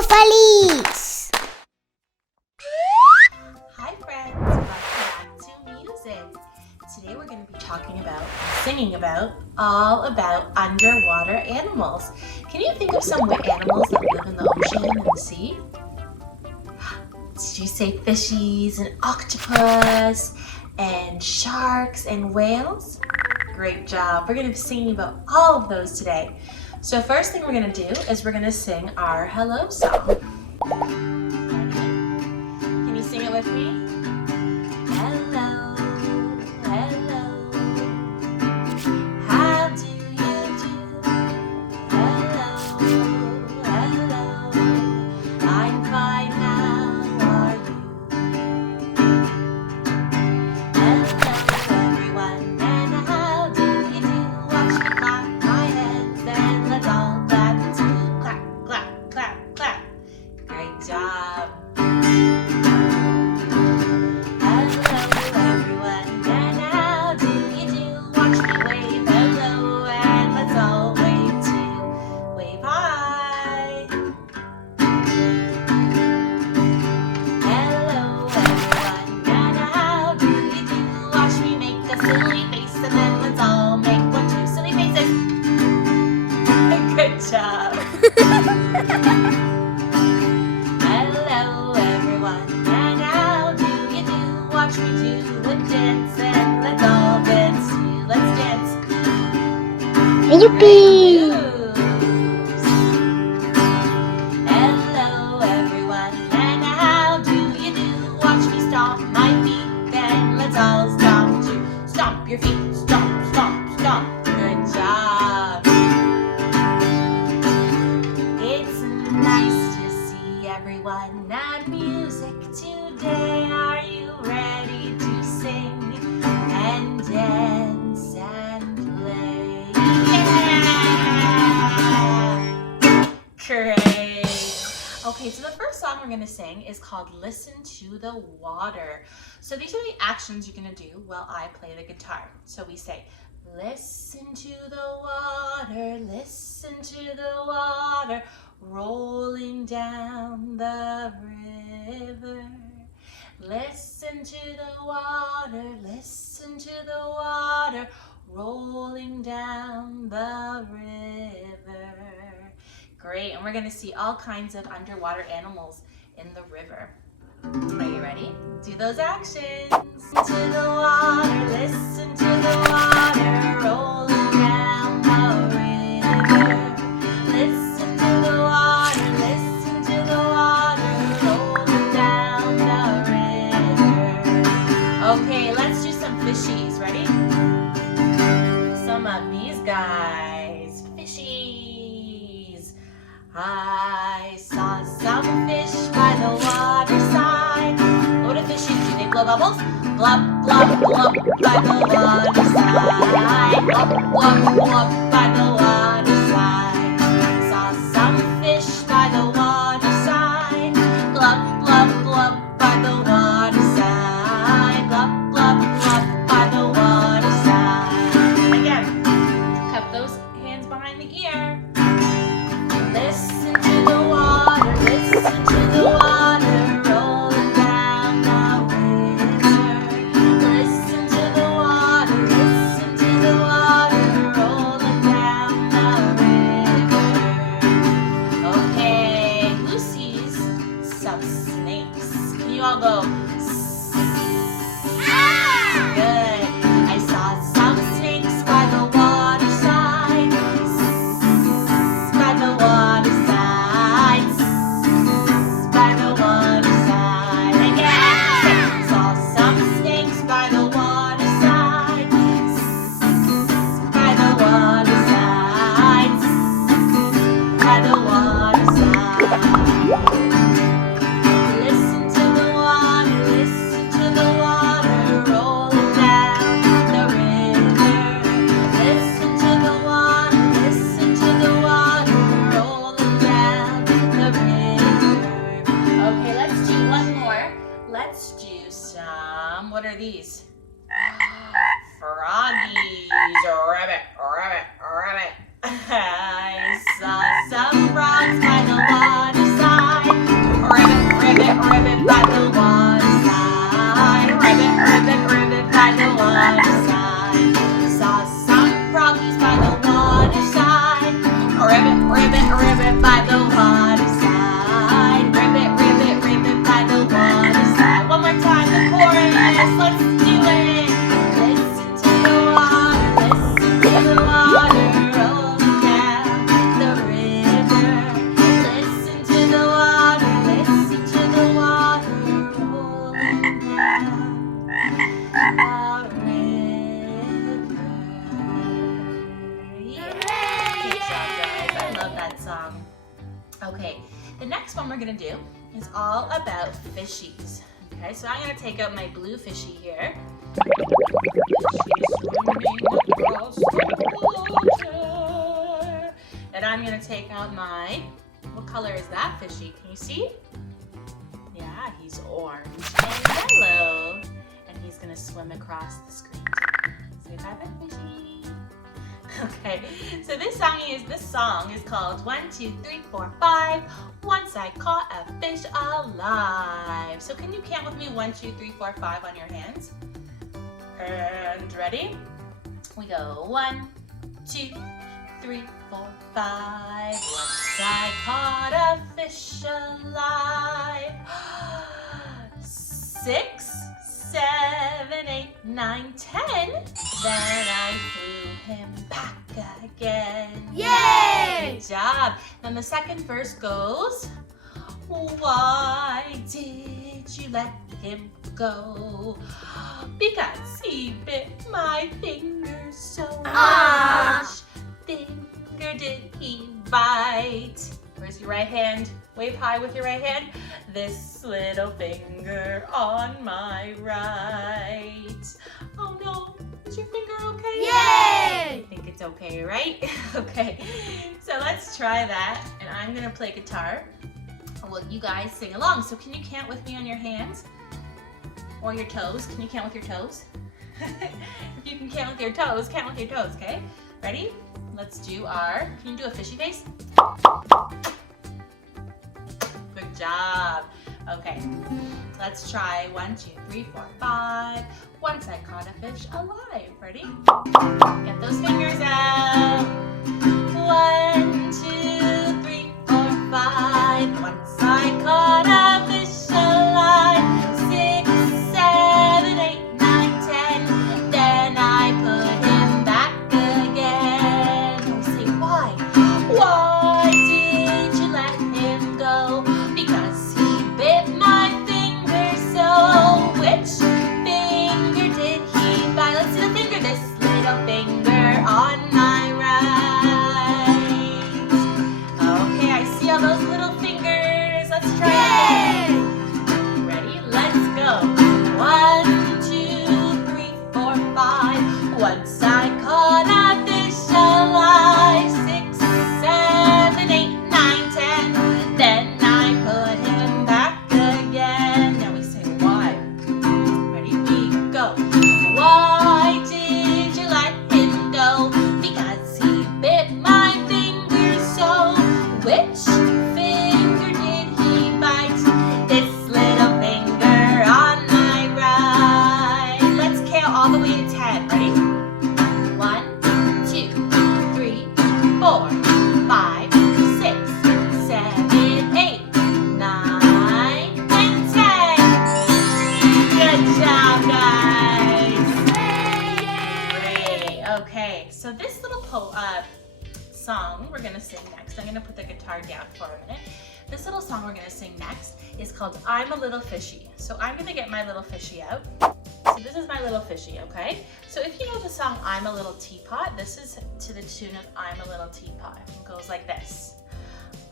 of Alyse. Hi friends, welcome back to music. Today we're going to be singing about underwater animals. Can you think of some animals that live in the ocean and the sea? Did you say fishies and octopus and sharks and whales? Great job. We're going to be singing about all of those today. So first thing we're going to do is we're going to sing our hello song. Ready? Can you sing it with me? Hello, hello. How do you do? Hello, hello. I'm fine, how are you? Hello everyone, and how do you do? Watch me clap my hands and let's all clap too. Clap, clap, clap, clap. Great job. Good job. Hello everyone, and how do you do? Watch me do a dance and let's all dance too. Let's dance. Yippee! Hello everyone, and how do you do? Watch me stomp my feet, then let's all stomp too. Stomp your feet, stomp, stomp, stomp. Good job. It's nice to see everyone at music today. Are you ready to sing and dance and play? Yeah! Great. Okay, so the first song we're going to sing is called Listen to the Water. So these are the actions you're going to do while I play the guitar. So we say, listen to the water, listen to the water, rolling down the river. Listen to the water, listen to the water, rolling down the river. Great, and we're going to see all kinds of underwater animals in the river. Are you ready? Do those actions. To the water, listen to the water, rolling down the river. Listen to the water, listen to the water, rolling down the river. Okay, let's do some fishies. Ready? Some of these guys. Fishies. I saw some fish by the waterside. What do fishies do? They blow bubbles? Blub, blub, blub by the waterside. Blub, blub, blub by the waterside. Saw some fish by the waterside. Blub, blub, blub by the waterside. Blub, blub, blub by the waterside. Again, cup those hands behind the ear. Listen to the water, listen to the water, rolling down the river. Listen next one we're gonna do is all about fishies. Okay, so I'm gonna take out my blue fishy here. Fishy swimming across the water. And I'm gonna take out my, what color is that fishy? Can you see? Yeah, he's orange and yellow. And he's gonna swim across the screen. Say bye-bye, fishy. Okay, so this song is called 1, 2, 3, 4, 5. Once I caught a fish alive. So can you count with me 1, 2, 3, 4, 5 on your hands? And ready? We go 1, 2, 3, 4, 5. Once I caught a fish alive. 6, 7, 8, 9, 10. Then I threw him back again. Yay! Good job. Then the second verse goes, why did you let him go? Because he bit my finger so much. Finger did he bite. Where's your right hand? Wave high with your right hand. This little finger on my right. Oh no, is your finger okay? Yay! I think it's okay, right? Okay, so let's try that. And I'm gonna play guitar. Well, you guys sing along. So can you count with me on your hands? Or your toes? Can you count with your toes? If you can count with your toes, count with your toes, okay? Ready? Let's do our, can you do a fishy face? Good job. Okay, let's try 1, 2, 3, 4, 5. Once I caught a fish alive. Ready? Get those fingers out. 1, 2, 3, 4, 5. Once I caught a fish alive. 6, 7, 8, 9, 10. Then I put him back again. We say why? Why did you let him go? Because he bit my finger so. Which finger did he bite? Let's see the finger. This little finger on my right. Okay, I see all those little fingers. Let's try it again. Ready? Let's go. 1, 2, 3, 4, 5. Once I caught a fish alive. 6, 7, 8, 9, 10. Then I put him back again. Now we say why. Ready? We go. Why did you let him go? Because he bit my finger so. Which finger did he bite? This little finger on my right. Let's count all the way to 10. Ready? 1, 2, 3, 4, 5, 6, 7, 8, 9, and 10. Good job, guys. Great. Okay, so this little song we're gonna sing next. I'm gonna put the guitar down for a minute. This little song we're gonna sing next is called I'm a Little Fishy. So I'm gonna get my little fishy out. So this is my little fishy, okay? So if you know the song I'm a Little Teapot, this is to the tune of I'm a Little Teapot. It goes like this.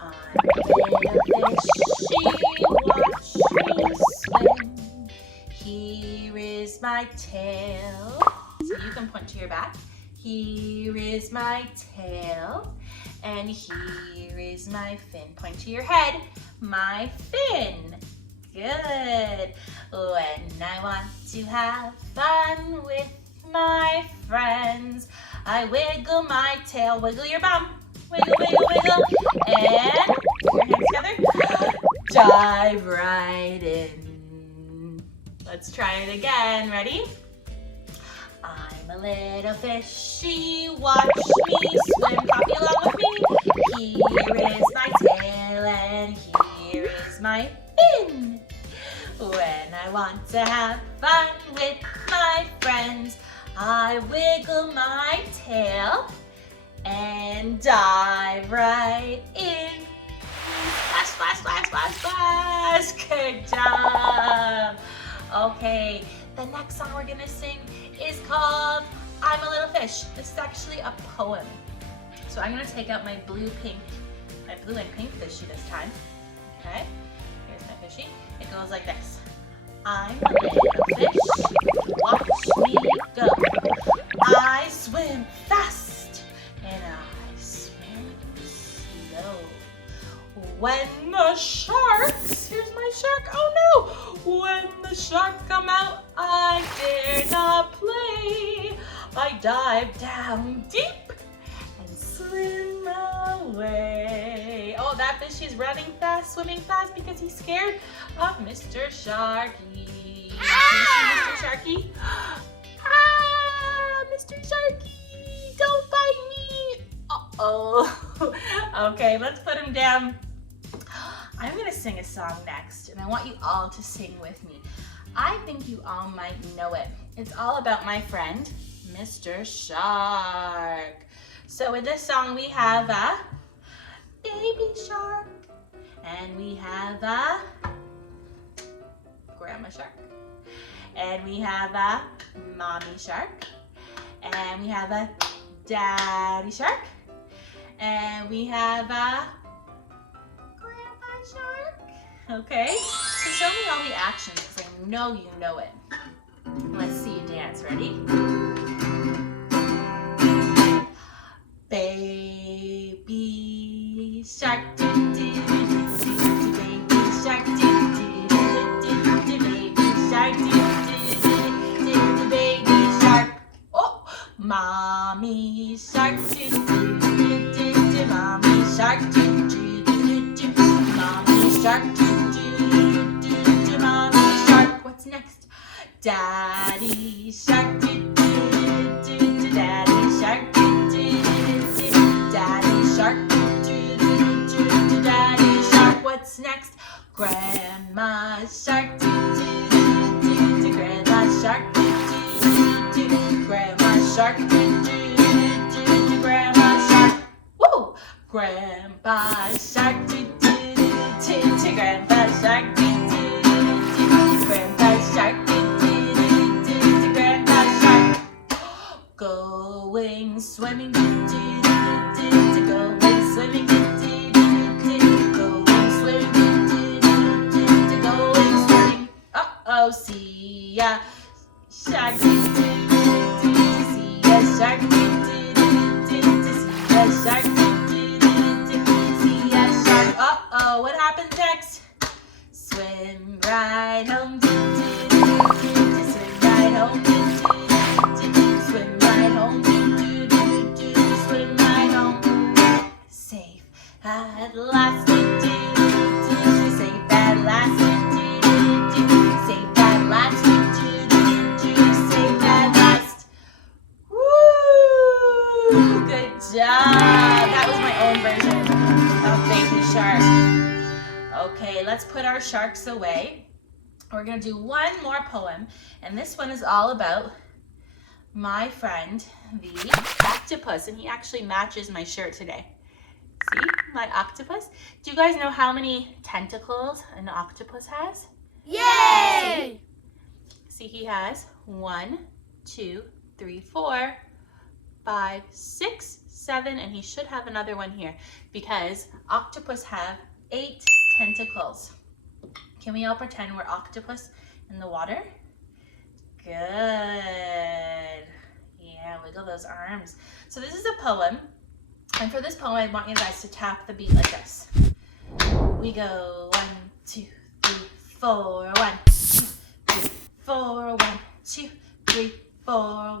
I'm a little fishy, watch me swim. Here is my tail. So you can point to your back. Here is my tail. And here is my fin. Point to your head. My fin. Good. When I want to have fun with my friends, I wiggle my tail. Wiggle your bum. Wiggle, wiggle, wiggle. And your hands together. Dive right in. Let's try it again. Ready? I'm a little fishy, watch me swim. Copy along with me. Here is my tail and here is my fin. When I want to have fun with my friends, I wiggle my tail and dive right in. Splash, splash, splash, splash, splash. Good job. Okay, the next song we're gonna sing is called I'm a Little Fish. This is actually a poem. So I'm gonna take out my blue and pink fishy this time. Okay, here's my fishy. It goes like this. I'm a little fish, watch me go. I swim fast and I swim slow. When the sharks, here's my shark, oh no! When the sharks come out, I dare not play. I dive down deep and swim away. Oh, that fish is running fast, swimming fast because he's scared of Mr. Sharky. Ah! Mr. Sharky? Ah, Mr. Sharky, don't bite me. Uh-oh. Okay, let's put him down. I'm gonna sing a song next, and I want you all to sing with me. I think you all might know it. It's all about my friend, Mr. Shark. So in this song, we have a baby shark, and we have a grandma shark, and we have a mommy shark, and we have a daddy shark, and we have a grandpa shark. Okay, so show me all the actions because I know you know it. Let's see you dance. Ready? Baby shark, do do do do, baby shark, do do do do, baby shark, do do do, baby shark. Oh, mommy shark, do do do do, mommy shark, do do do do, mommy shark, do do do do, mommy shark. What's next? Daddy shark, do do do do, daddy shark, do do do, daddy shark, do do do do, daddy shark. What's next? Grandma shark, do do do do, grandma shark, do do do, grandma shark, do do do, grandma shark. Woo! Grandpa shark, do do do, grandpa shark, do do do, grandpa shark, do do, grandpa shark. Going swimming, do do do, going swimming, do do do, going swimming, do do, going swimming. Uh-oh, see ya, shark, do do, see ya, shark, do do, see ya, shark, do, see ya, shark. Uh-oh, what happens next? Swim right home, do swim right home, do swim right home, do swim right home. Safe at last, do safe at last, do safe at last, do safe at last. Woo! Good job. That was my own version of Baby Shark. Okay, let's put our sharks away. We're gonna do one more poem, and this one is all about my friend, the octopus, and he actually matches my shirt today. See, my octopus. Do you guys know how many tentacles an octopus has? Yay! See, he has 1, 2, 3, 4, 5, 6, 7, and he should have another one here because octopus have 8 tentacles. Can we all pretend we're octopus in the water? Good. Yeah, wiggle those arms. So this is a poem, and for this poem, I want you guys to tap the beat like this. We go 1, 2, 3, 4, 1, 2, 3, 4, 1, 2, 3, 4, 1,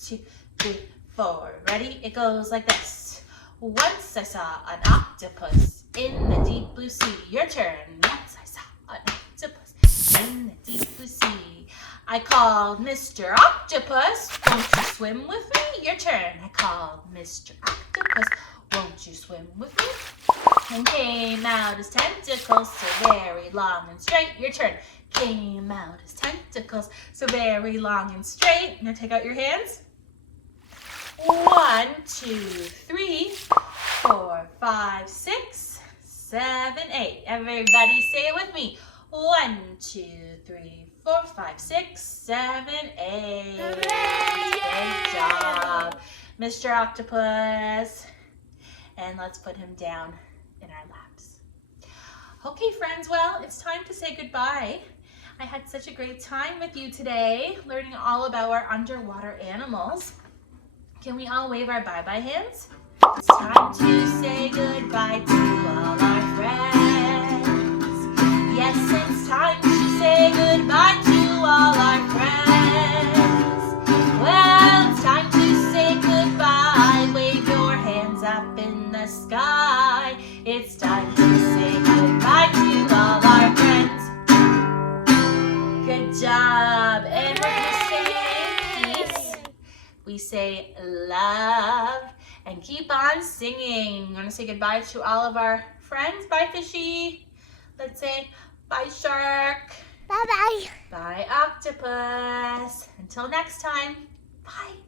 2, 3, 4. Ready? It goes like this. Once I saw an octopus in the deep blue sea. Your turn. Once I saw an octopus in the deep blue sea. I called Mr. Octopus, won't you swim with me? Your turn. I called Mr. Octopus, won't you swim with me? And came out his tentacles, so very long and straight. Your turn. Came out his tentacles, so very long and straight. Now take out your hands. 1, 2, 3, 4, 5, 6, 7, 8. Everybody say it with me. 1, 2, 3, 4, 5, 6, 7, 8. Good job, Mr. Octopus. And let's put him down in our laps. Okay, friends, well, it's time to say goodbye. I had such a great time with you today, learning all about our underwater animals. Can we all wave our bye-bye hands? It's time to say goodbye to all our friends. Yes, it's time to say goodbye to all our friends. Well, it's time to say goodbye. Wave your hands up in the sky. It's time to say goodbye to all our friends. Good job. And we're going to say peace. We say love. And keep on singing. I'm going to say goodbye to all of our friends. Bye, Fishy. Let's say bye, Shark. Bye-bye. Bye, Octopus. Until next time. Bye.